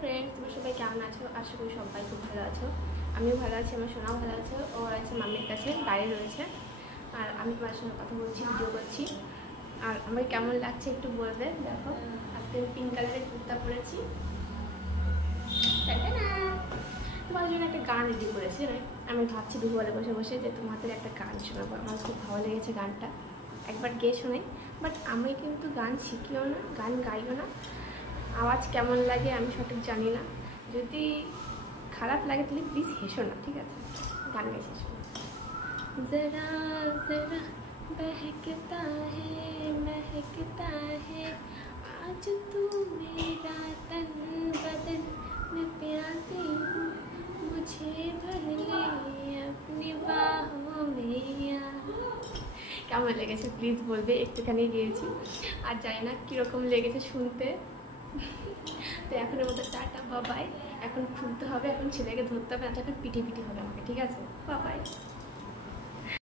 फ्रेंड्स, तुम्हें सबाई केमन आछो? आशा करी सबाई खूब भालो आछो। आमिও ভালো আছি, আমার সোনাও ভালো আছে। ও আছে মামির কাছে, বাইরে রয়েছে। আর আমি তোমার সঙ্গে কথা বলছি, ভিডিও করছি। আর আমার কেমন লাগছে একটু বলবে। দেখো আজকে পিঙ্ক কালারের কুর্তা পরেছি। তোমার জন্য একটা গান রেডি করেছি। আমি ভাবছি দুপুরে বসে বসে যে তোমাদের একটা গান শোনাবো। আমার খুব ভালো লেগেছে গানটা, একবার গেয়ে শোনাই। বাট আমি কিন্তু গান শিখিও না, গান গাইও না। আওয়াজ কেমন লাগে আমি সঠিক জানি না। যদি খারাপ লাগে তাহলে প্লিজ হেসো না, ঠিক আছে? গান গাই শেষ। জরা জরা বহকতা है आज तू मेरा तन बदन में प्यासी हूँ, मुझे भर ले अपनी बाहों में। কেমন লেগেছে প্লিজ বলবে। একটুখানি গিয়েছি আর জানি না কীরকম লেগেছে শুনতে। তো এখনের মতো টাটা বাবাই। এখন খুলতে হবে, এখন ছেলেকে ধরতে হবে, না তো এখন পিটি পিটি হবে আমাকে, ঠিক আছে? বাবাই।